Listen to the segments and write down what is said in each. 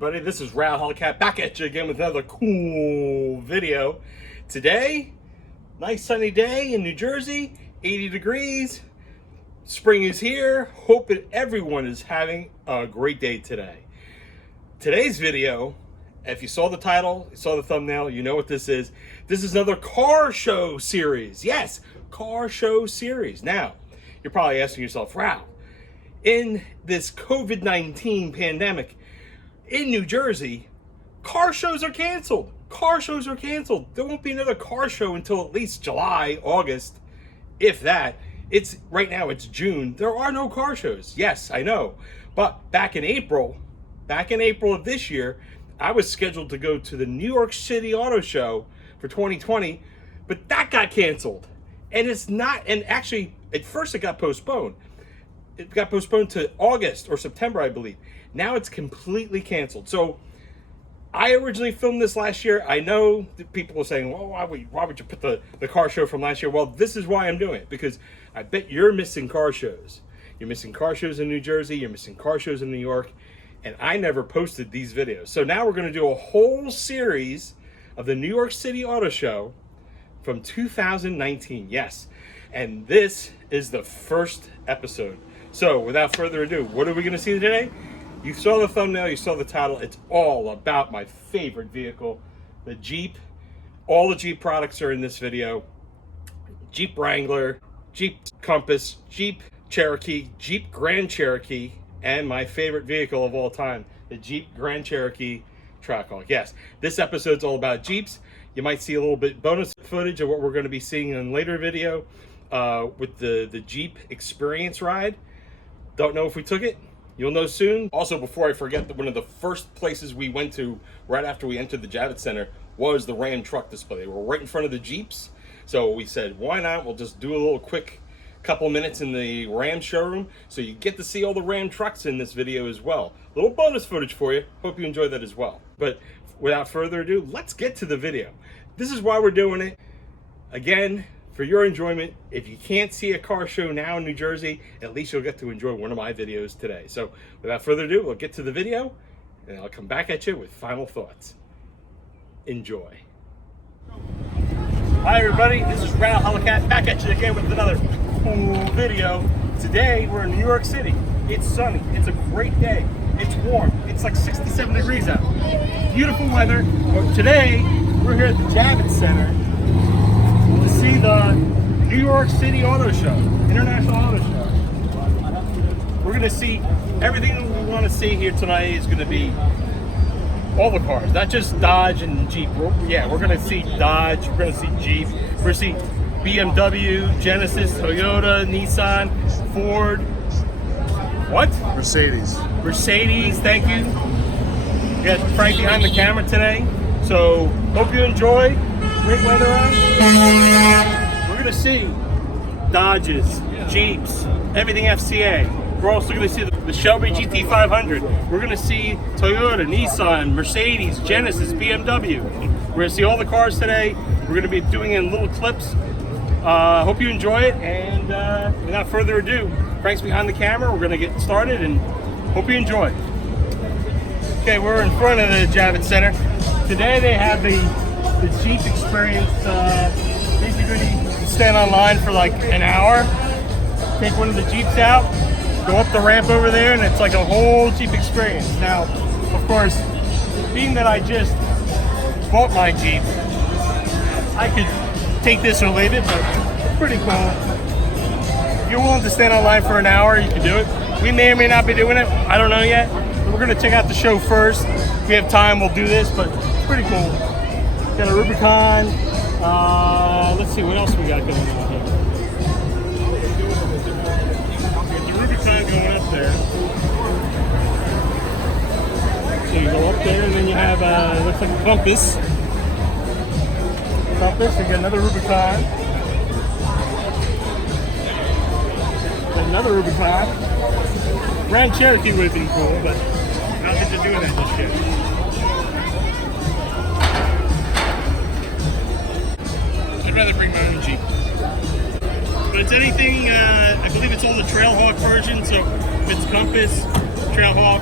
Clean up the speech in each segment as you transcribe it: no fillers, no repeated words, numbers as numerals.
everybody, this is Hellcat back at you again with another cool video. Today, nice sunny day in New Jersey, 80 degrees. Spring is here. Hope that everyone is having a great day today. Today's video, if you saw the title, you saw the thumbnail, you know what this is. This is another car show series. Yes, car show series. Now, you're probably asking yourself, wow, in this COVID-19 pandemic in New Jersey, car shows are canceled. Car shows are canceled. There won't be another car show until at least July, August, if that. It's right now, it's June. There are no car shows. Yes, I know. But back in April of this year, I was scheduled to go to the New York City Auto Show for 2020, but that got canceled. And it's not, and actually, at first it got postponed. It got postponed to August or September, I believe. Now it's completely canceled. So I originally filmed this last year. I know that people are saying, well, why would you put the car show from last year? Well, this is why I'm doing it, because I bet you're missing car shows. You're missing car shows in New Jersey. You're missing car shows in New York. And I never posted these videos. So now we're going to do a whole series of the New York City Auto Show from 2019. Yes. And this is the first episode. So without further ado, what are we going to see today? You saw the thumbnail, you saw the title. It's all about my favorite vehicle, the Jeep. All the Jeep products are in this video. Jeep Wrangler, Jeep Compass, Jeep Cherokee, Jeep Grand Cherokee, and my favorite vehicle of all time, the Jeep Grand Cherokee TRACKHAWK. Yes, this episode's all about Jeeps. You might see a little bit bonus footage of what we're going to be seeing in a later video with the Jeep Experience ride. Don't know if we took it. You'll know soon. Also, before I forget, that one of the first places we went to right after we entered the Javits Center was the Ram truck display. They were right in front of the Jeeps. So we said, why not? We'll just do a little quick couple minutes in the Ram showroom. So you get to see all the Ram trucks in this video as well. Little bonus footage for you. Hope you enjoy that as well. But without further ado, let's get to the video. This is why we're doing it. Again, for your enjoyment. If you can't see a car show now in New Jersey, at least you'll get to enjoy one of my videos today. So without further ado, we'll get to the video and I'll come back at you with final thoughts. Enjoy. Hi everybody, this is Hellcat back at you again with another cool video. Today we're in New York City. It's sunny, it's a great day, it's warm, it's like 67 degrees out. Beautiful weather, but today we're here at the Javits Center to see the New York City Auto Show, International Auto Show. We're going to see everything that we want to see here tonight. Is going to be all the cars, not just Dodge and Jeep. We're going to see Dodge, we're going to see Jeep, we're going to see BMW, Genesis, Toyota, Nissan, Ford, what? Mercedes, thank you. We got Frank behind the camera today. So, hope you enjoy. Great weather out. We're going to see Dodges, Jeeps, everything FCA. We're also going to see the Shelby GT500. We're going to see Toyota, Nissan, Mercedes, Genesis, BMW. We're going to see all the cars today. We're going to be doing it in little clips. Hope you enjoy it. And without further ado, Frank's behind the camera. We're going to get started and hope you enjoy. Okay, we're in front of the Javits Center. Today they have the Jeep Experience. Basically, you stand online for like an hour, take one of the Jeeps out, go up the ramp over there, and it's like a whole Jeep Experience. Now, of course, being that I just bought my Jeep, I could take this or leave it, but it's pretty cool. If you're willing to stand online for an hour, you can do it. We may or may not be doing it. I don't know yet. But we're going to check out the show first. If we have time, we'll do this, but it's pretty cool. Got a Rubicon. Let's see what else we got going on here. Got the Rubicon going up there. So you go up there, and then you have looks like a Compass. You got another Rubicon. Another Rubicon. Grand Cherokee would have been cool, but I don't think they're doing that this year. I'd rather bring my own Jeep. But it's anything, I believe it's all the TrailHawk version, so if it's Compass, TrailHawk,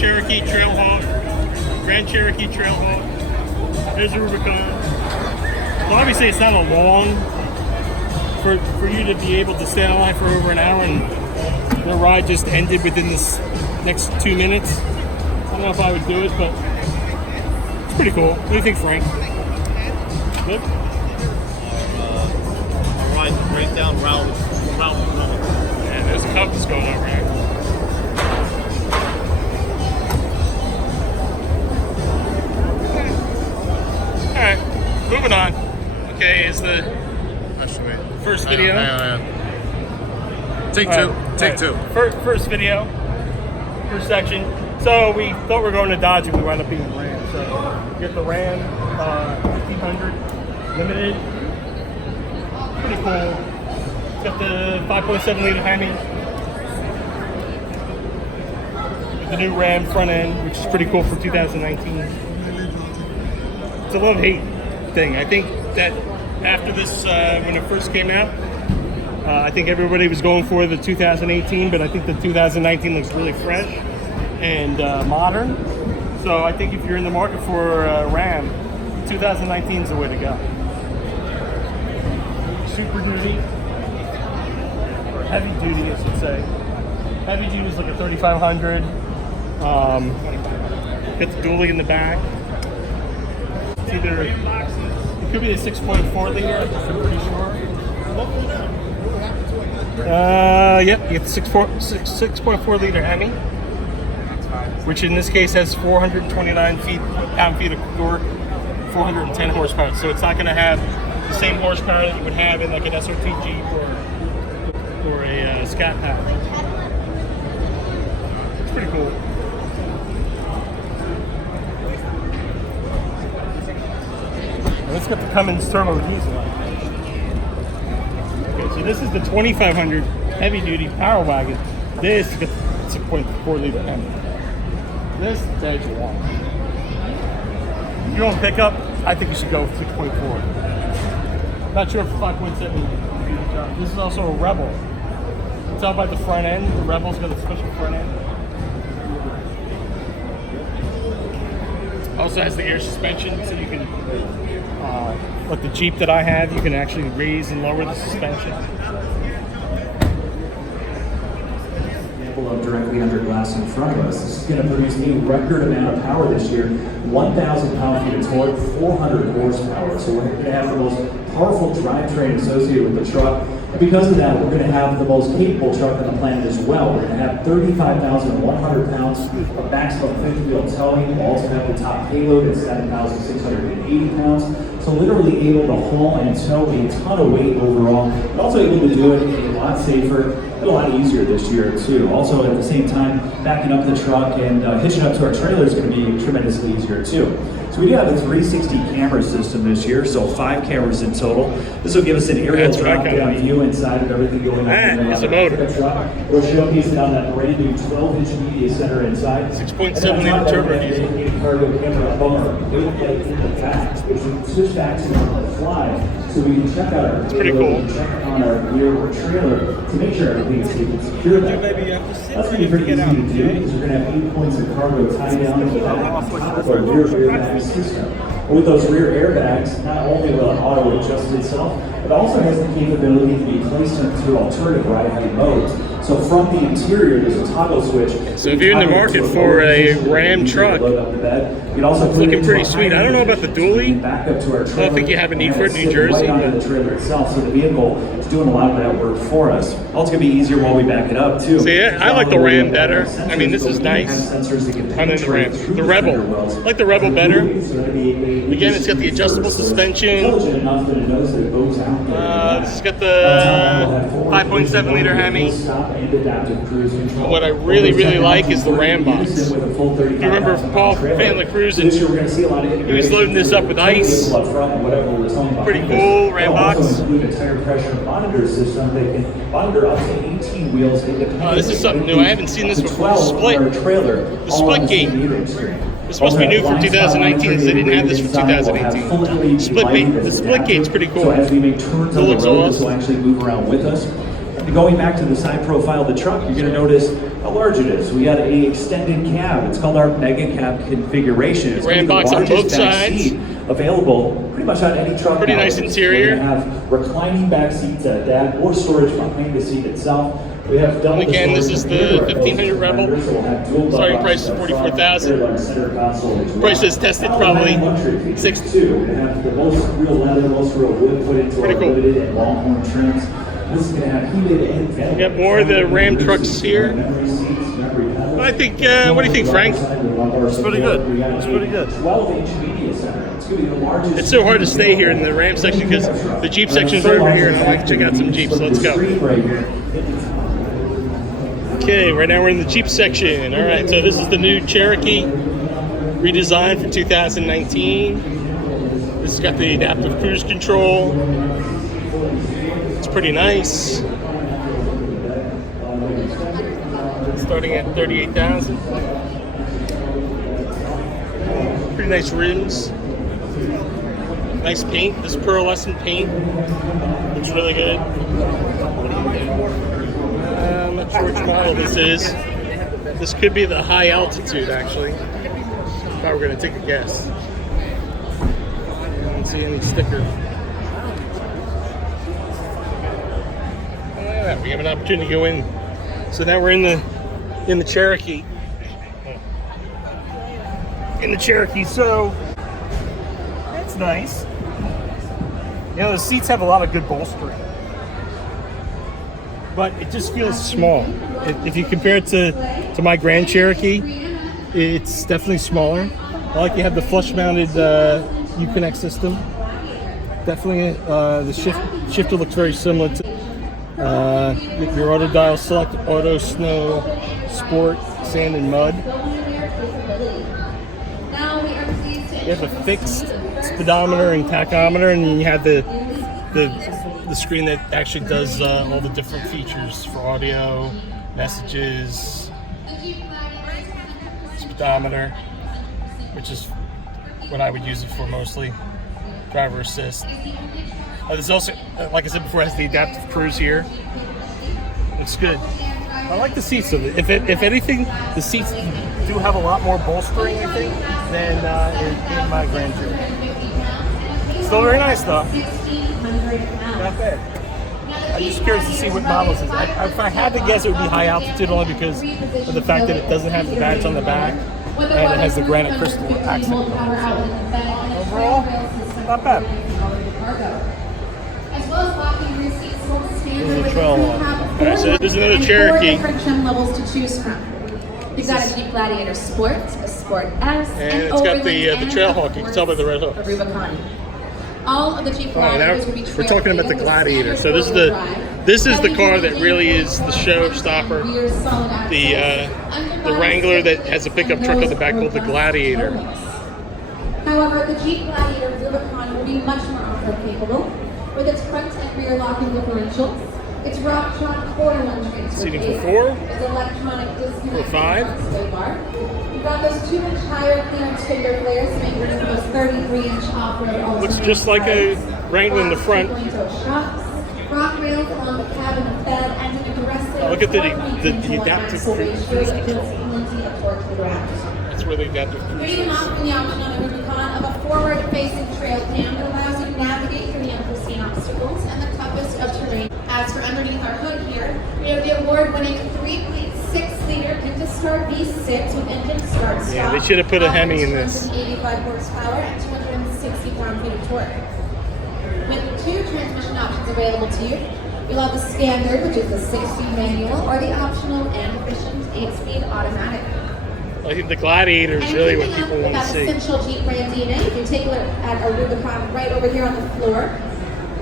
Cherokee TrailHawk, Grand Cherokee TrailHawk. There's the Rubicon. So obviously it's not a long for you to be able to stay on line for over an hour, and the ride just ended within this next 2 minutes. I don't know if I would do it, but it's pretty cool. What do you think, Frank? Good? Right, right down round. Yeah, there's a compass going over here. Alright, moving on. Okay, is the first video. Take two. First video. First section. So we thought we were going to Dodge, and we wound up being Ram. So get the Ram 1500 Limited. Pretty cool. It's got the 5.7 liter Hemi. The new Ram front end, which is pretty cool for 2019. It's a love-hate thing. I think that after this, when it first came out, I think everybody was going for the 2018, but I think the 2019 looks really fresh and modern. So I think if you're in the market for Ram, 2019 is the way to go. Super Duty, or heavy duty, I should say. Heavy duty is like a 3500. Got the dually in the back. It's either, it could be a 6.4 liter, I'm pretty sure. Yep, you get the 6.4 liter Hemi, which in this case has 429 pound-feet of torque, 410 horsepower. So it's not going to have the same horsepower that you would have in like an SRT Jeep or a Scat Pack. It's pretty cool. And it's got the Cummins turbo diesel. Okay, so this is the 2500 heavy duty power wagon. This is the 6.4 liter Hemi. This is edge one. If you're on pickup, I think you should go with 6.4. Not sure if 5.7. This is also a Rebel. You can tell by the front end, the Rebel's got a special front end. Also has the air suspension, so you can, like the Jeep that I have, you can actually raise and lower the suspension. Directly under glass in front of us. This is going to produce a record amount of power this year, 1,000 pound-feet of torque, 400 horsepower. So we're going to have the most powerful drivetrain associated with the truck. And because of that, we're going to have the most capable truck on the planet as well. We're going to have 35,100 pounds of maximum fifth wheel towing. We'll also have the top payload at 7,680 pounds. So literally able to haul and tow a ton of weight overall. But also able to do it a lot safer, a lot easier this year too. Also at the same time, backing up the truck and hitching up to our trailer is going to be tremendously easier too. So we do have a 360 camera system this year, so 5 cameras in total. This will give us an aerial drop-down view inside of everything going on in the truck. We'll showcase it on that brand new 12-inch media center inside. 6.7 liter turbo diesel. Cargo camera bar in the back, which we switch back to on the fly, so we can check out our pretty cool. check on our rear trailer to make sure everything is safe and secure. That's going to be pretty easy to do because we're going to have 8 points of cargo tied down to the back of our rear airbag system. With those rear airbags, not only will it auto adjust itself, it also has the capability to be placed into alternative ride-height modes. So from the interior, there's a toggle switch. So if you're in the market for a Ram truck, it's looking pretty sweet. I don't know about the dually. I don't think you have a need for it in New Jersey. The trailer itself, so the vehicle is doing a lot of that work for us. Also, it's going to be easier while we back it up too. See, I like the Ram better. I mean, this is nice. I'm in the Ram. The Rebel. I like the Rebel better. Again, it's got the adjustable suspension. It's got the 5.7 liter Hemi. What I really, really like is the Ram box. If you remember Paul Van La Cruz, he was loading this up with ice. Pretty cool, Ram box. This is something new. I haven't seen this before. The split gate. This must be new for 2019 because they didn't have this for 2018. The split gate's pretty cool. So as we make turns on the road, this will actually move around with us. And going back to the side profile of the truck, you're going to notice how large it is. We got a extended cab. It's called our mega cab configuration. It's Ram box on both sides. Available pretty much on any truck. Pretty nice interior. We have reclining back seats at that, or storage behind the seat itself. We have double. And again, this is the 1500 Rebel. Starting price is $44,000. Price is tested probably $60,000. We have the most real leather, most real wood put into our limited and longhorn trims. This is going to have heated and ventilated. We got more of the Ram trucks here. I think, what do you think, Frank? It's pretty good. It's pretty good. 12-inch media center. It's going to be the largest. It's so hard to stay here in the Ram section because the Jeep section is right over here, and I'd like to check out some Jeeps. So let's go. Okay, right now we're in the Jeep section. All right, so this is the new Cherokee redesigned for 2019. This has got the adaptive cruise control. It's pretty nice. Starting at $38,000. Pretty nice rims. Nice paint. This pearlescent paint looks really good. I'm not sure which model this is. This could be the high altitude, actually. If I were going to take a guess. I don't see any sticker. We have an opportunity to go in. So now we're in the Cherokee. In the Cherokee, so that's nice. You know, the seats have a lot of good bolstering, but it just feels small. If you compare it to my Grand Cherokee, it's definitely smaller. I like you have the flush-mounted Uconnect system. Definitely, the shifter looks very similar to your auto dial select auto, snow, sport, sand, and mud. You have a fixed speedometer and tachometer, and you have the screen that actually does all the different features for audio, messages, speedometer, which is what I would use it for mostly. Driver assist. There's also, like I said before, it has the adaptive cruise here. Looks good. I like the seats of it. If anything, the seats do have a lot more bolstering, I think, than in my Grand Cherokee. Still very nice, though. Not bad. I'm just curious to see what models it is. If I had to guess, it would be high altitude, only because of the fact that it doesn't have the badge on the back and it has the granite crystal accent. Overall, not bad. This is a TrailHawk. Alright, so there's another Cherokee. Different trim levels to choose from. You've got a Jeep Gladiator Sport, a Sport S, And it's got the TrailHawk. You can tell by the red hooks. Rubicon. All of the Jeep Gladiators will be We're talking about the Gladiator. So this is the car that really is the showstopper. The Wrangler that has a pickup truck on the back called the Gladiator. However, the Jeep Gladiator Rubicon will be much more off-road capable with its front and rear locking differentials. Its Rocktronic 4-in-1 transfer Seating for case, 4, its electronic disconnect for 5. sway bar. You've got those 2-inch higher clearance fender flares to make room for those 33-inch off-road. Looks just like a Wrangler in the front. Rock rails along the cabin and bed and an aggressive. Look at the adaptive cruise control. That's where the adaptive cruise Freedom is. offering the option on a Rubicon of a forward-facing trail cam that allows you to navigate through the unforeseen obstacles and the toughest of terrain. As for underneath our hood here, we have the award-winning 3.6-liter Intastar V6 with engine start-stop. Yeah, they should have put a Hemi in this. 85 horsepower and 260 pound-feet of torque. With 2 transmission options available to you, you'll have the standard, which is the 6-speed manual, or the optional and efficient 8-speed automatic. I think the Gladiator is really what people want to see. Essential Jeep brand DNA. If you take a look at our Rubicon right over here on the floor,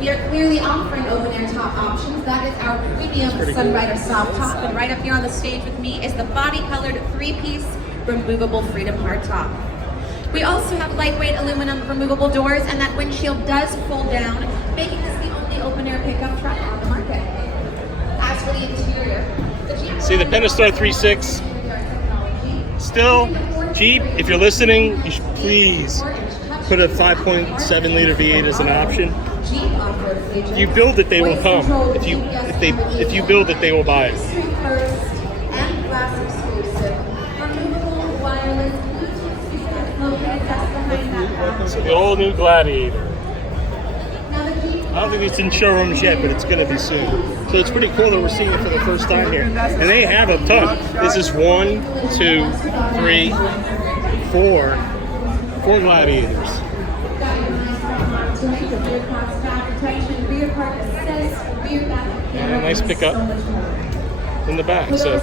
we are clearly offering open-air top options. That is our premium Sunrider soft top. And right up here on the stage with me is the body-colored 3-piece removable Freedom hardtop. We also have lightweight aluminum removable doors, and that windshield does fold down, making this the only open-air pickup truck on the market. As for the interior, the Jeep See the Pentastar 3.6. Still, Jeep, if you're listening, you should please put a 5.7 liter V8 as an option. Jeep off-road features. If you build it, they will come. If you build it, they will buy it. First and glass exclusive. Removable wireless Bluetooth speaker located just behind that back. So the all new Gladiator. Now the Jeep I don't think it's in showrooms yet, but it's going to be soon. So it's pretty cool that we're seeing it for the first time here. And they have a ton. This is 1, 2, 3, 4 Gladiators. And a nice pickup in the back. So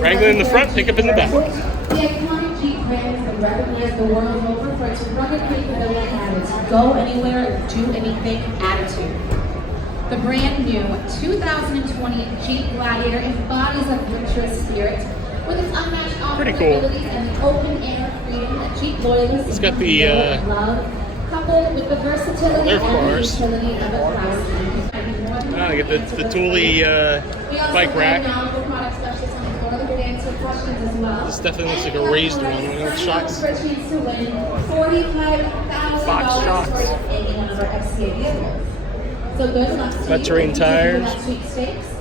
Wrangler in the front, pickup in the back. The iconic Jeep brand has been recognized the world over for its rugged capability and its go anywhere, do anything attitude. The brand new 2020 Jeep Gladiator embodies adventurous spirit with its unmatched off-road abilities and the open air freedom that Jeep loyalists it's got the love, coupled with the versatility and cars. utility of a classic. I get the Thule bike rack. This definitely looks like a raised one. One of those shocks. Box shocks. So good luck to Terrain tires.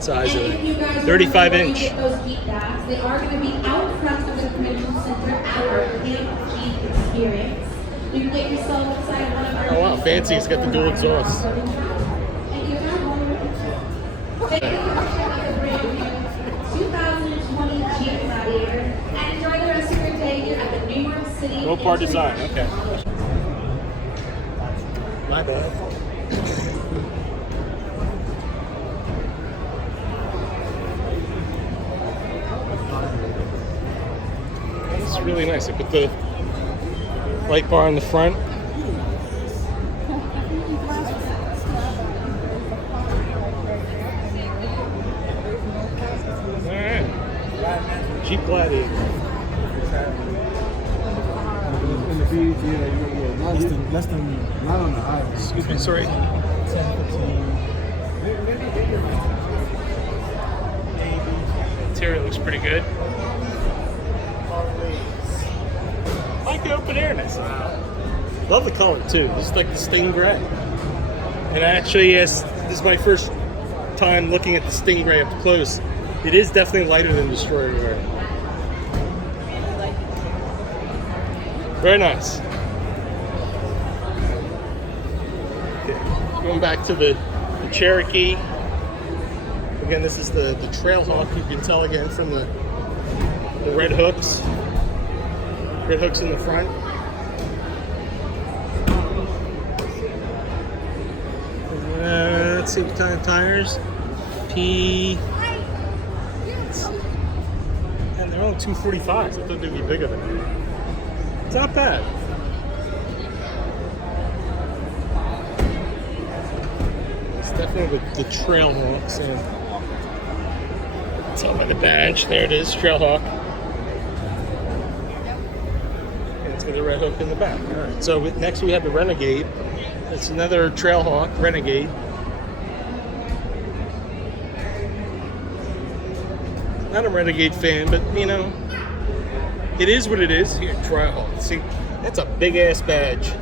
Size of it. 35 inch. They are going to be out front of the convention center at our Camp Jeep experience. You can get yourself inside one of our. Oh wow, fancy! It's got the dual exhaust. Take a look at the brand new 2020 Jeep Gladiator and enjoy the rest of your day here at the New York City. Mopar design. Okay. My bad. It's really nice. They put the light bar in the front. Alright. Jeep Gladiator. In the beach, yeah, you're gonna get less than, not on the highway. Excuse me, sorry. 10, 15. Interior looks pretty good. I like the open airness. Love the color too. This is like the Stingray. And actually, yes, this is my first time looking at the Stingray up close. It is definitely lighter than Destroyer Wear. Very nice. Going back to the Cherokee. Again, this is the TrailHawk. You can tell again from the red hooks. Red hooks in the front. Let's see what kind of tires. And they're only 245s. I thought they'd be bigger than that. It's not bad. It's definitely the TrailHawks. And tell by the badge. There it is, TrailHawk. And it's got a red hook in the back. All right. So next we have the Renegade. It's another TrailHawk Renegade. Not a Renegade fan, but you know, it is what it is. Here, TrailHawk. See, that's a big ass badge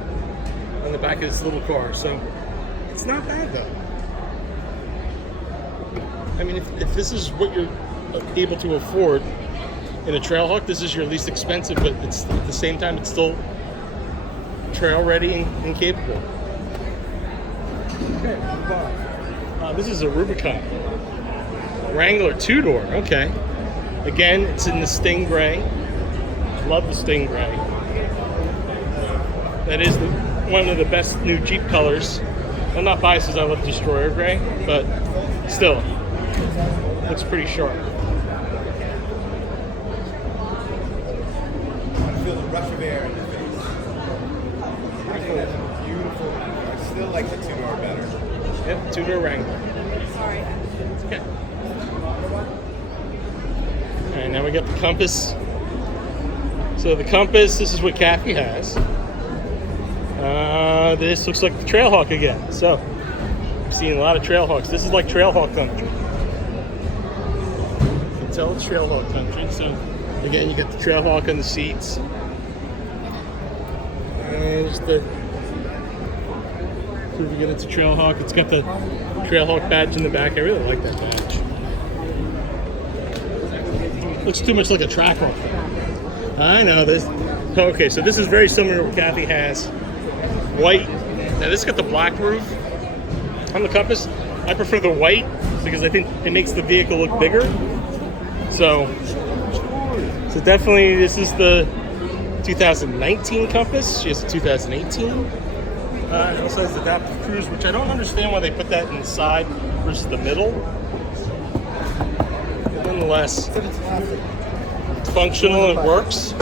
on the back of this little car. So it's not bad though. I mean, if this is what you're able to afford in a TrailHawk, this is your least expensive, but it's at the same time it's still trail ready and capable. Okay, this is a Rubicon Wrangler 2-door. Okay, again, it's in the Stingray. Love the Stingray. That is one of the best new Jeep colors. I'm not biased as I love Destroyer Gray, but still, looks pretty sharp. I feel the rush of air in your face. Beautiful. I still like the 2-door better. Yep, 2-door Wrangler. Sorry. It's okay. Alright, now we got the Compass. So the Compass, this is what Kathy has. This looks like the TrailHawk again. So, I've seen a lot of TrailHawks. This is like TrailHawk country. You can tell it's TrailHawk country. So, again, you get the TrailHawk on the seats. And just the proof you get it's a TrailHawk. It's got the TrailHawk badge in the back. I really like that badge. Looks too much like a TrackHawk. I know this. Okay, so this is very similar to what Kathy has. White. Now this has got the black roof on the Compass. I prefer the white because I think it makes the vehicle look bigger. So definitely this is the 2019 Compass. She has a 2018. It also has adaptive cruise, which I don't understand why they put that in the side versus the middle. But nonetheless, it's functional and it works.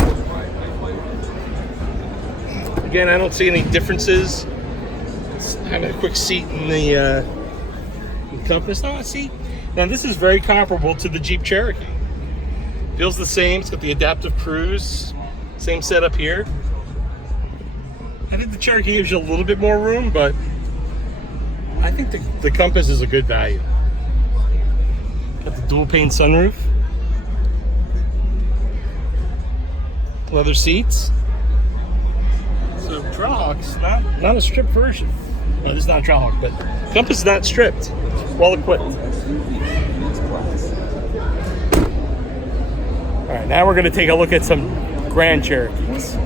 Again, I don't see any differences. It's having a quick seat in the Compass. No, see, now this is very comparable to the Jeep Cherokee. Feels the same. It's got the adaptive cruise. Same setup here. I think the Cherokee gives you a little bit more room, but I think the Compass is a good value. Got the dual pane sunroof. Leather seats. So TrailHawk's not a stripped version. No, this is not a TrailHawk, but Compass is not stripped. Well equipped. All right, now we're going to take a look at some Grand Cherokees. All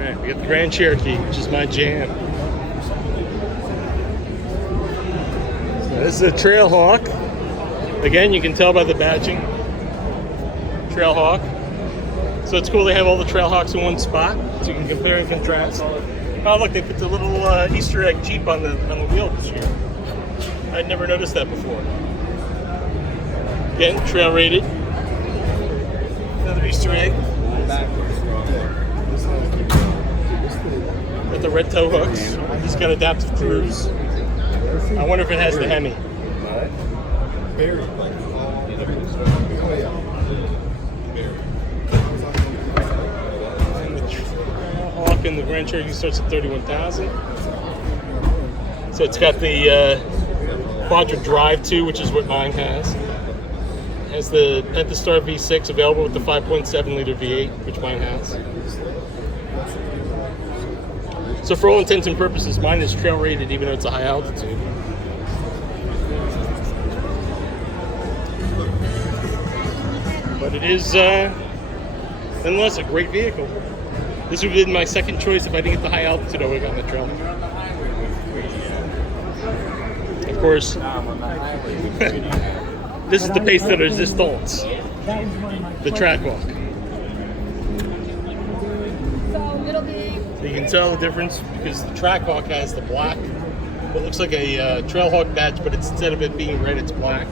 right, we got the Grand Cherokee, which is my jam. So this is a TrailHawk. Again, you can tell by the badging. TrailHawk. So it's cool they have all the TrailHawks in one spot, so you can compare and contrast. Oh look, they put the little Easter egg Jeep on the wheel this year. I'd never noticed that before. Again, trail rated. Another Easter egg. Got the red tow hooks. This got adaptive cruise. I wonder if it has the Hemi. And the Grand Cherokee starts at $31,000. So it's got the quadrant drive too, which is what mine has. It has the Pentastar V6 available with the 5.7 liter V8, which mine has. So for all intents and purposes, mine is trail rated even though it's a high altitude. But it is nonetheless a great vehicle. This would have been my second choice if I didn't get the high altitude. I would have gotten the trail. Of course, this is the pace de resistance, the Trackhawk. So you can tell the difference because the Trackhawk has the black, what looks like a TrailHawk badge, but instead of it being red, it's black.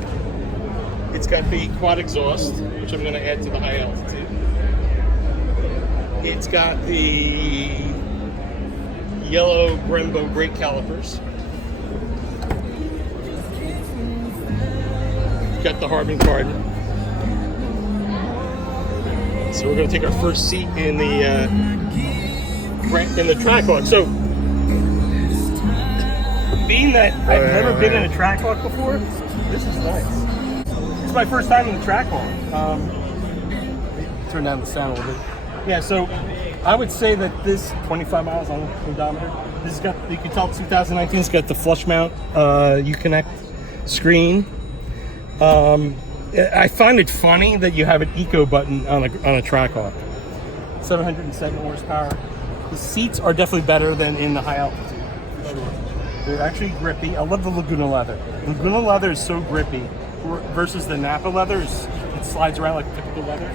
It's got the quad exhaust, which I'm going to add to the high altitude. It's got the yellow Brembo brake calipers. Got the Harbin card. So we're going to take our first seat in the Trackhawk. So, being that I've never been in a Trackhawk before, this is nice. It's my first time in the Trackhawk. Turn down the sound a little bit. Yeah, so I would say that this 25 miles on the odometer. This has got, you can tell 2019. It's got the flush mount Uconnect screen. I find it funny that you have an eco button on a Trackhawk. 707 horsepower. The seats are definitely better than in the high altitude. They're actually grippy. I love the Laguna leather. Laguna leather is so grippy versus the Napa leather. It slides around like typical leather.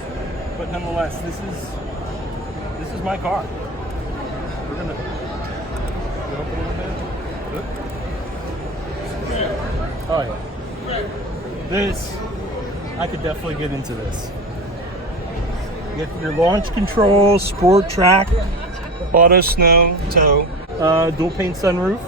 But nonetheless, this is my car. We're gonna open a little bit. Oh yeah. This, I could definitely get into this. You get your launch control, sport track, auto snow, tow, dual pane sunroof.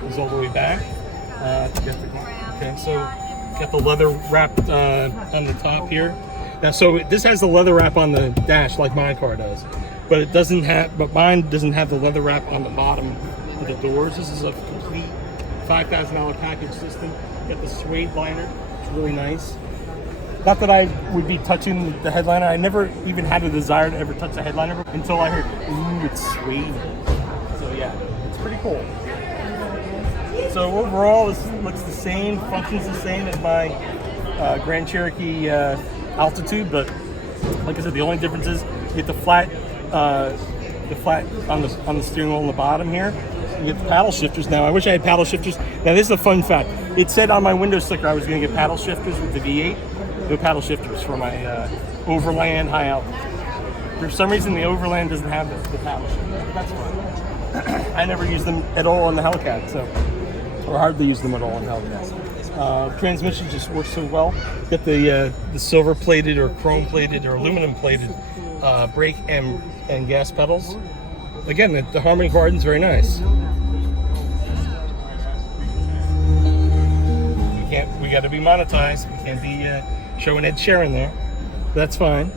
Goes all the way back. Okay, so got the leather wrapped on the top here. Now, so this has the leather wrap on the dash like my car does, but it doesn't have. But mine doesn't have the leather wrap on the bottom of the doors. This is a complete $5,000 package system. Got the suede liner. It's really nice. Not that I would be touching the headliner. I never even had a desire to ever touch the headliner until I heard, ooh, it's suede. So yeah, it's pretty cool. So overall, this looks the same, functions the same as my Grand Cherokee Altitude, but like I said, the only difference is you get the flat on the steering wheel on the bottom here. You get the paddle shifters now. I wish I had paddle shifters. Now this is a fun fact. It said on my window sticker I was going to get paddle shifters with the V8. No paddle shifters for my Overland high altitude. For some reason the Overland doesn't have the paddle shifters. That's fine. I never use them at all on the Hellcat, so, or hardly use them at all on Hellcats. Transmission just works so well. Got the silver plated or chrome plated or aluminum plated brake and gas pedals. Again, the Harmony Kardon's very nice. We got to be monetized. We can't be showing Ed Sheeran there. That's fine.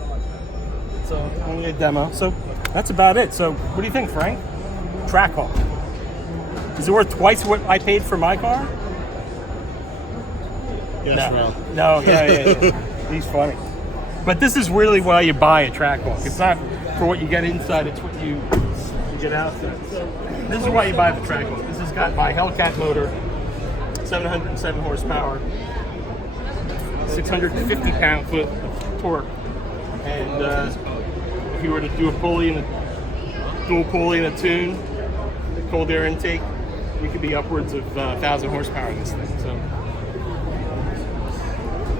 So only a demo. So that's about it. So what do you think, Frank? Trackhawk. Is it worth twice what I paid for my car? Yes, no, yeah. He's funny. But this is really why you buy a Trackhawk. It's not for what you get inside, it's what you get outside. So this is why you buy the Trackhawk. This has got my Hellcat motor, 707 horsepower, 650 pound-foot of torque. And if you were to do a pulley and a dual pulley and a tune, the cold air intake, we could be upwards of 1,000 horsepower in this thing. So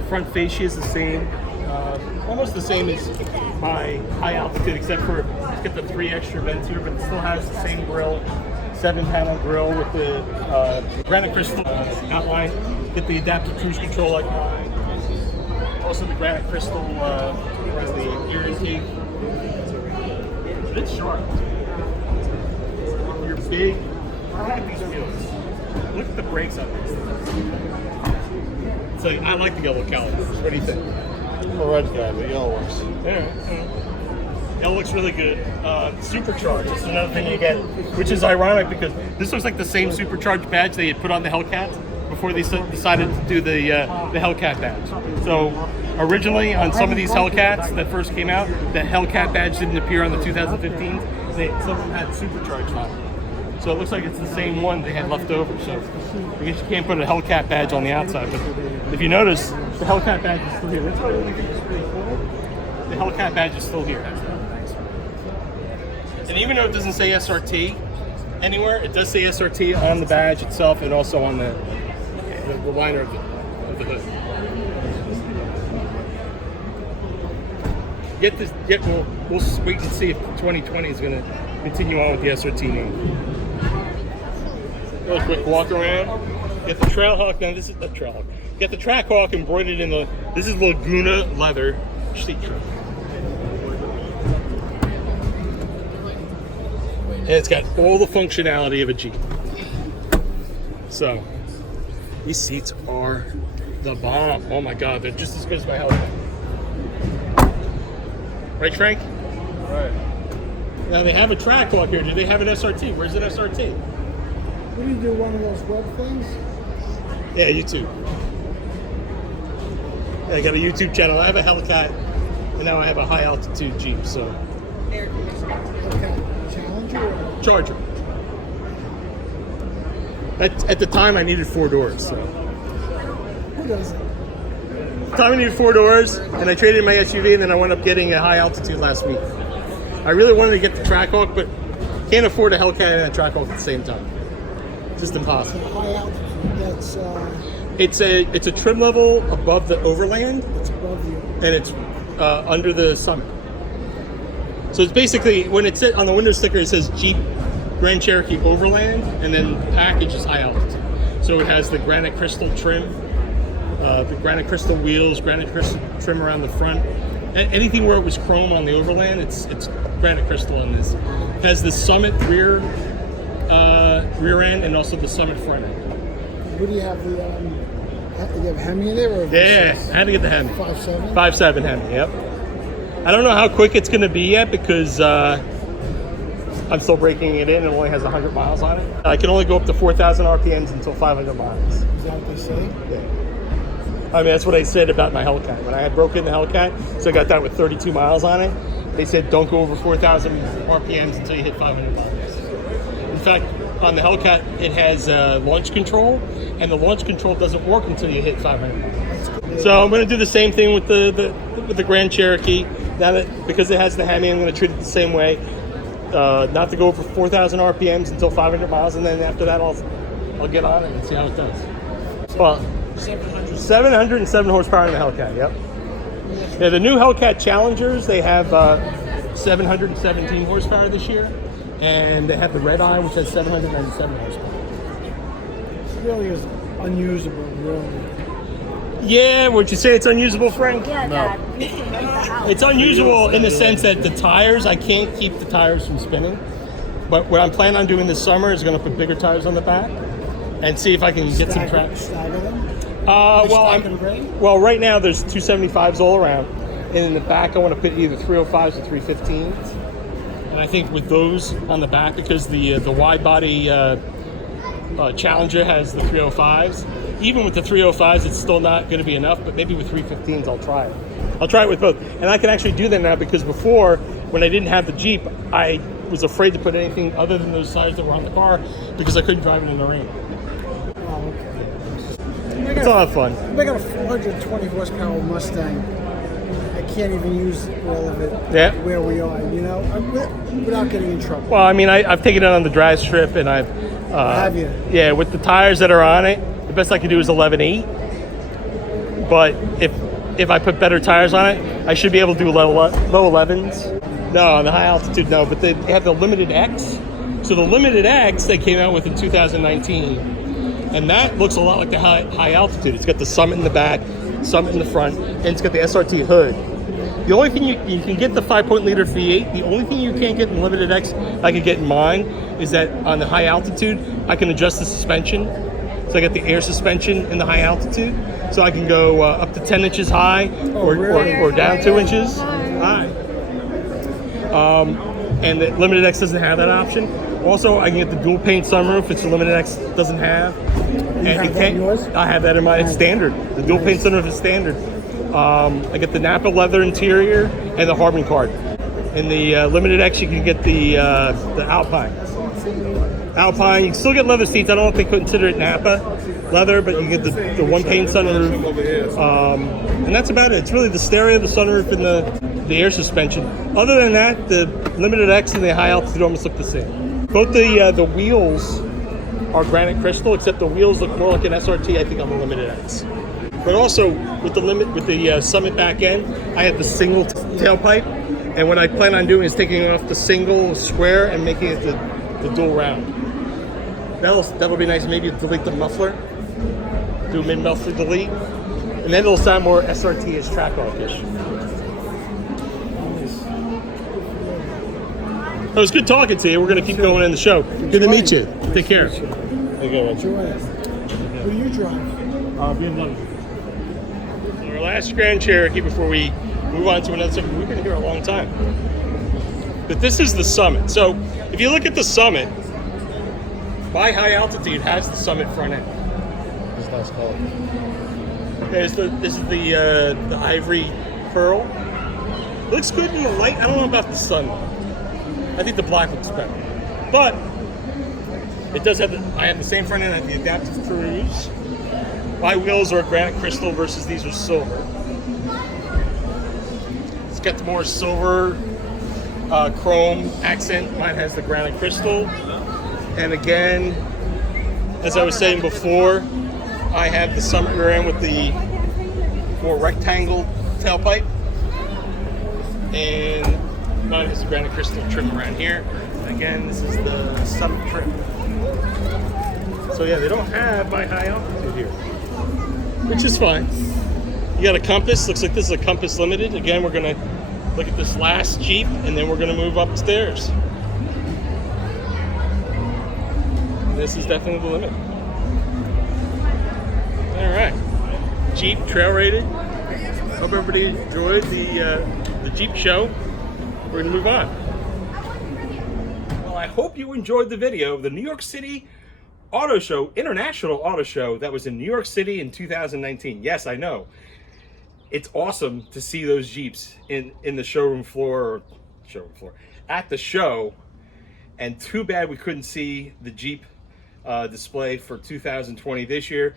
front fascia is the same, almost the same as my high altitude, except for it's got the 3 extra vents here, but it still has the same grille, 7-panel grille with the granite crystal outline. Get the adaptive cruise control like mine. Also the granite crystal around the ear intake. It's sharp. You're big. Look at these wheels. Look at the brakes on these things. So I like the yellow calipers. What do you think? I'm a red guy, but yellow works. Yeah. Yellow looks really good. Supercharged. This is another thing you get, which is ironic because this looks like the same supercharged badge they had put on the Hellcat before they decided to do the Hellcat badge. So originally on some of these Hellcats that first came out, the Hellcat badge didn't appear on the 2015s. Some of them had supercharged on it. So it looks like it's the same one they had left over. So I guess you can't put a Hellcat badge on the outside, but if you notice, the Hellcat badge is still here. That's why I think it's pretty cool. The Hellcat badge is still here. And even though it doesn't say SRT anywhere, it does say SRT on the badge itself and also on the liner of the hood. We'll wait and see if 2020 is going to continue on with the SRT name. Real quick walk around. Get the TrailHawk. Now this is the TrailHawk. Get the Trackhawk embroidered in the. This is Laguna leather seat trim. And it's got all the functionality of a Jeep. So these seats are the bomb. Oh my God, they're just as good as my Hellcat. Right, Frank? Right. Now they have a Trackhawk here. Do they have an SRT? Where's an SRT? What do you do, one of those web things? Yeah, YouTube. I got a YouTube channel. I have a Hellcat, and now I have a high altitude Jeep. So. Okay. Challenger or? Charger. At the time, I needed 4 doors. So. Who doesn't? At the time, I needed 4 doors, and I traded in my SUV, and then I wound up getting a high altitude last week. I really wanted to get the Trackhawk, but can't afford a Hellcat and a Trackhawk at the same time. It's just impossible. So high altitude, that's It's a trim level above the Overland, it's above you. and it's under the Summit. So it's basically, when it's on the window sticker, it says Jeep Grand Cherokee Overland, and then the package is high altitude. So it has the granite crystal trim, the granite crystal wheels, granite crystal trim around the front. Anything where it was chrome on the Overland, it's granite crystal on this. It has the Summit rear end and also the Summit front end. What do you have? You have Hemi in there? Or Yeah, I had to get the Hemi. 5.7? 5.7 Hemi, yep. I don't know how quick it's going to be yet because I'm still breaking it in. It only has 100 miles on it. I can only go up to 4,000 RPMs until 500 miles. Is that what they say? Yeah. I mean, that's what I said about my Hellcat. When I had broken the Hellcat, so I got that with 32 miles on it, they said don't go over 4,000 RPMs until you hit 500 miles. In fact, on the Hellcat, it has launch control, and the launch control doesn't work until you hit 500 miles. So I'm going to do the same thing with the Grand Cherokee. Now that, because it has the Hemi, I'm going to treat it the same way. Not to go over 4,000 RPMs until 500 miles, and then after that, I'll get on it and see how it does. Well, 707 horsepower in the Hellcat, yep. Yeah, the new Hellcat Challengers, they have 717 horsepower this year, and they have the Red Eye, which has 797 horsepower. It really is unusable, really. Yeah, would you say it's unusable, Frank? Yeah, Dad. You can make that out. It's unusable in the sense that the tires, I can't keep the tires from spinning. But what I'm planning on doing this summer is going to put bigger tires on the back and see if I can get some traction. Stagger them? Well, right now there's 275s all around, and in the back I want to put either 305s or 315s. And I think with those on the back, because the wide body Challenger has the 305s. Even with the 305s, it's still not going to be enough. But maybe with 315s, I'll try it. I'll try it with both, and I can actually do that now because before, when I didn't have the Jeep, I was afraid to put anything other than those tires that were on the car because I couldn't drive it in the rain. Oh, okay. It's a lot of fun. I got a 420 horsepower Mustang. I can't even use all of it where we are, you know, without getting in trouble. Well, I mean, I've taken it on the drive strip, and I've have you? Yeah, with the tires that are on it, the best I can do is 11.8. But if I put better tires on it, I should be able to do low 11s. No, on the high altitude, no. But they have the Limited X. So the Limited X they came out with in 2019, and that looks a lot like the high altitude. It's got the Summit in the back, Summit in the front, and it's got the SRT hood. The only thing you can get the 5.0-liter V8. The only thing you can't get in Limited X I could get in mine is that on the high altitude I can adjust the suspension. So I got the air suspension in the high altitude, so I can go up to 10 inches high or down 2 inches high. And the Limited X doesn't have that option. Also, I can get the dual paint sunroof, which the Limited X doesn't have. You have that in yours? I have that in my standard. The dual paint sunroof is standard. I get the Napa leather interior and the Harman card. In the Limited X, you can get the Alpine. Alpine, you can still get leather seats. I don't know if they consider it Napa leather, but you get the one paint sunroof. And that's about it. It's really the stereo, the sunroof, and the air suspension. Other than that, the Limited X and the high altitude almost look the same. Both the wheels are granite crystal, except the wheels look more like an SRT, I think, on the Limited X. But also with the Summit back end, I have the single tailpipe, and what I plan on doing is taking off the single square and making it the dual round. That'll be nice. Maybe delete the muffler, do a mid muffler delete, and then it'll sound more SRT-ish, Trackhawk-ish. It was good talking to you. We're going to keep going in the show. Good to meet you. Take care. There you go. What do you drive? BMW. Our last Grand Cherokee before we move on to another subject. We've been here a long time. But this is the Summit. So if you look at the Summit, my high altitude has the Summit front end. This nice color. This is the ivory pearl. It looks good in the light. I don't know about the sun. I think the black looks better. But it does have I have the same front end. I have the adaptive cruise. My wheels are granite crystal versus these are silver. It's got the more silver chrome accent. Mine has the granite crystal. And again, as I was saying before, I have the Summit rear end with the more rectangle tailpipe. And mine has the granite crystal trim around here. Again, this is the Summit trim. So yeah, they don't have my high altitude here, which is fine. You got a compass. Looks like this is a Compass Limited. Again, we're gonna look at this last Jeep, and then we're gonna move upstairs. This is definitely the limit. All right, Jeep trail rated. Hope everybody enjoyed the Jeep show. We're gonna move on. Well, I hope you enjoyed the video of the New York City Auto Show, International Auto Show, that was in New York City in 2019. Yes, I know. It's awesome to see those Jeeps in the showroom floor, at the show. And too bad we couldn't see the Jeep display for 2020 this year.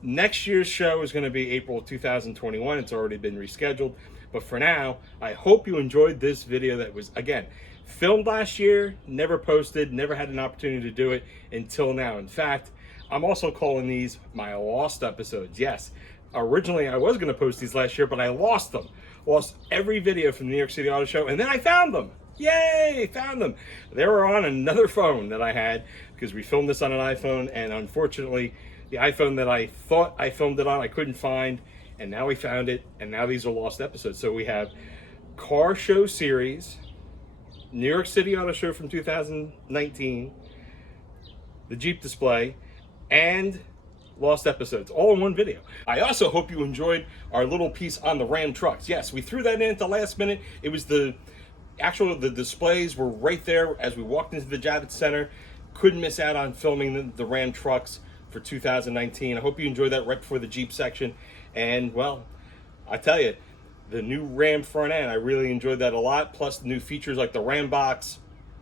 Next year's show is going to be April 2021. It's already been rescheduled. But for now, I hope you enjoyed this video that was, again, filmed last year, never posted, never had an opportunity to do it until now. In fact, I'm also calling these my lost episodes. Yes, originally I was going to post these last year, but I lost them. Lost every video from the New York City Auto Show, and then I found them. Yay, found them. They were on another phone that I had because we filmed this on an iPhone, and unfortunately, the iPhone that I thought I filmed it on, I couldn't find, and now we found it, and now these are lost episodes. So we have Car Show Series, New York City Auto Show from 2019, the Jeep display, and lost episodes, all in one video. I also hope you enjoyed our little piece on the Ram trucks. Yes, we threw that in at the last minute. It was the displays were right there as we walked into the Javits Center. Couldn't miss out on filming the Ram trucks for 2019. I hope you enjoyed that right before the Jeep section. And well, I tell you, the new Ram front end, I really enjoyed that a lot. Plus the new features like the Ram box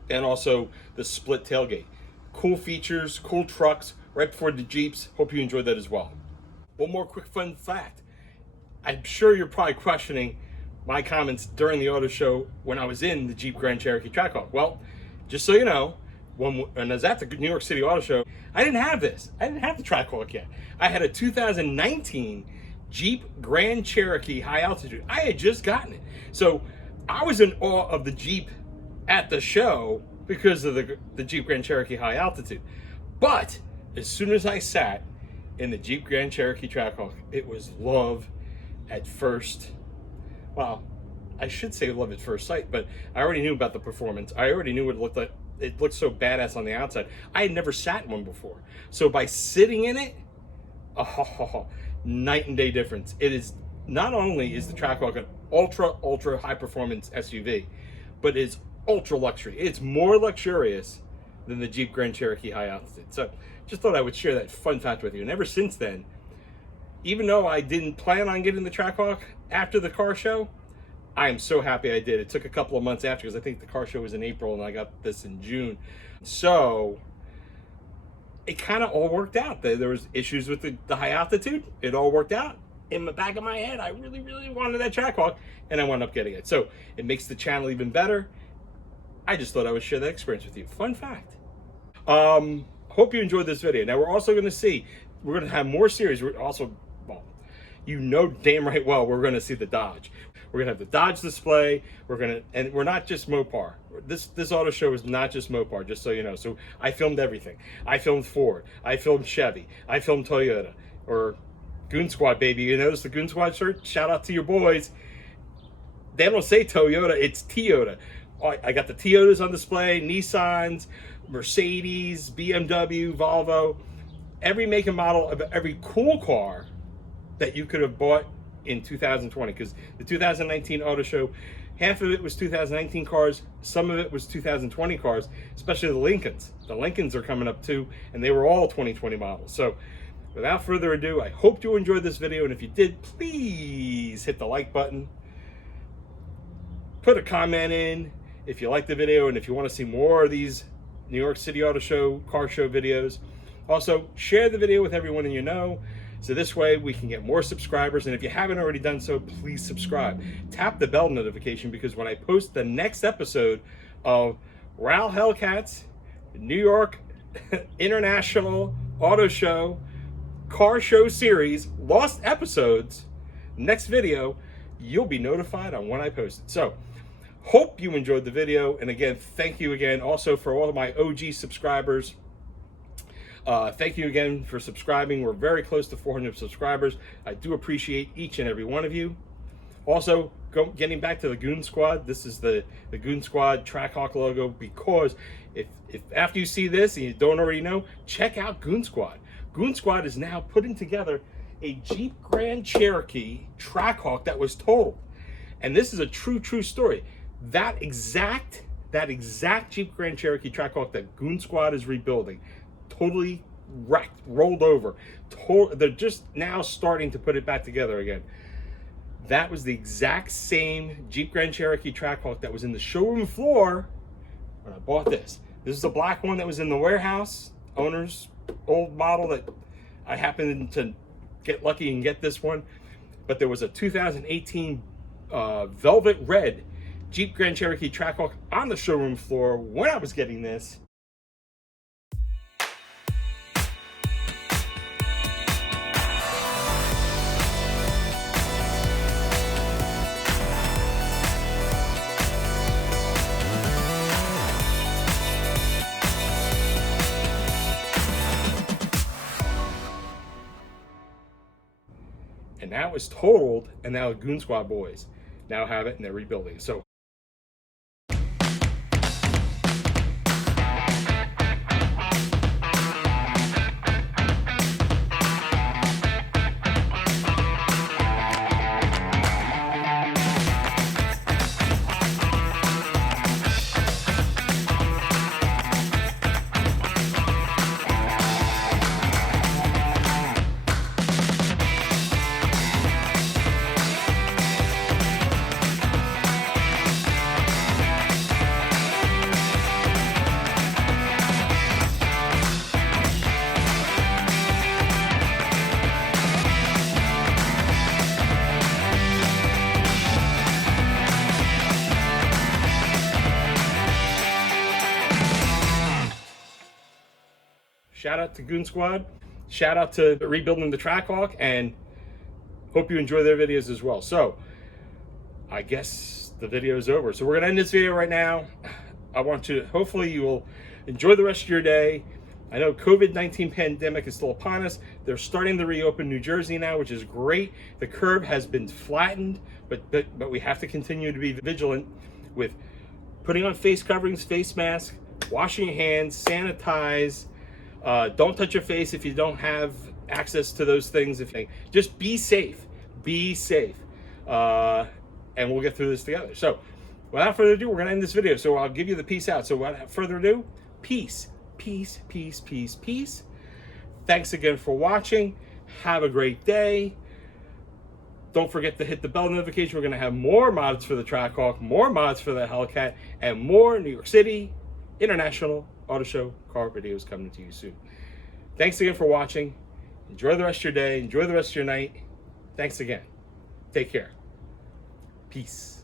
and also the split tailgate. Cool features, cool trucks right before the Jeeps. Hope you enjoyed that as well. One more quick fun fact. I'm sure you're probably questioning my comments during the auto show when I was in the Jeep Grand Cherokee TRACKHAWK. Well, just so you know, when I was at the New York City Auto Show, I didn't have this. I didn't have the TRACKHAWK yet. I had a 2019 Jeep Grand Cherokee High Altitude. I had just gotten it. So I was in awe of the Jeep at the show because of the Jeep Grand Cherokee High Altitude. But as soon as I sat in the Jeep Grand Cherokee TRACKHAWK, it was love at first. Well, I should say love at first sight, but I already knew about the performance. I already knew what it looked like. It looked so badass on the outside. I had never sat in one before. So by sitting in it, oh, night and day difference. It is, not only is the TRACKHAWK an ultra high performance SUV, but it's ultra luxury. It's more luxurious than the Jeep Grand Cherokee High Altitude. So just thought I would share that fun fact with you. And ever since then, even though I didn't plan on getting the TRACKHAWK after the car show, I am so happy I did. It took a couple of months after because I think the car show was in April and I got this in June. So it kind of all worked out. There was issues with the high altitude. It all worked out. In the back of my head, I really wanted that TRACKHAWK, and I wound up getting it. So it makes the channel even better. I just thought I would share that experience with you. Fun fact. Hope you enjoyed this video. Now we're also going to have more series. We're also, well, you know damn right well we're going to see the Dodge. We're gonna have the Dodge display. And we're not just Mopar. This auto show is not just Mopar, just so you know. So I filmed everything. I filmed Ford. I filmed Chevy. I filmed Toyota, or Goonzquad, baby. You notice the Goonzquad shirt? Shout out to your boys. They don't say Toyota, it's Toyota. I got the Toyotas on display, Nissans, Mercedes, BMW, Volvo, every make and model of every cool car that you could have bought in 2020, because the 2019 auto show, half of it was 2019 cars, some of it was 2020 cars, especially the Lincolns. The Lincolns are coming up too, and they were all 2020 models. So without further ado, I hope you enjoyed this video, and if you did, please hit the like button, put a comment in if you like the video, and if you want to see more of these New York City Auto Show car show videos. Also, share the video with everyone you know, so this way we can get more subscribers. And if you haven't already done so, please subscribe. Tap the bell notification, because when I post the next episode of Ralph Hellcat's New York International Auto Show Car Show Series Lost Episodes, next video, you'll be notified on when I post it. So hope you enjoyed the video. And again, thank you again also for all of my OG subscribers. Thank you again for subscribing. We're very close to 400 subscribers. I do appreciate each and every one of you. Also, getting back to the Goon Squad, this is the Goon Squad TrackHawk logo, because if after you see this and you don't already know, check out Goon Squad. Goon Squad is now putting together a Jeep Grand Cherokee TRACKHAWK that was totaled. And this is a true story. That exact that exact Jeep Grand Cherokee TRACKHAWK that Goonzquad is rebuilding. Totally wrecked, rolled over. They're just now starting to put it back together again. That was the exact same Jeep Grand Cherokee TRACKHAWK that was in the showroom floor when I bought this. This is the black one that was in the warehouse, owner's old model that I happened to get lucky and get this one. But there was a 2018 velvet red Jeep Grand Cherokee TRACKHAWK on the showroom floor when I was getting this. And now it's totaled, and now the Goonzquad boys now have it and they're rebuilding. So shout out to Goonzquad, shout out to rebuilding the TRACKHAWK, and hope you enjoy their videos as well. So I guess the video is over. So we're gonna end this video right now. I want to, hopefully you will enjoy the rest of your day. I know COVID-19 pandemic is still upon us. They're starting to reopen New Jersey now, which is great. The curve has been flattened, but we have to continue to be vigilant with putting on face coverings, face masks, washing your hands, sanitize. Don't touch your face if you don't have access to those things. Just be safe, and we'll get through this together. So without further ado, we're gonna end this video. So I'll give you the peace out. So without further ado, peace, peace, peace, peace, peace. Thanks again for watching. Have a great day. Don't forget to hit the bell notification. We're gonna have more mods for the TRACKHAWK, more mods for the Hellcat, and more New York City International Auto Show car videos coming to you soon. Thanks again for watching. Enjoy the rest of your day. Enjoy the rest of your night. Thanks again. Take care. Peace.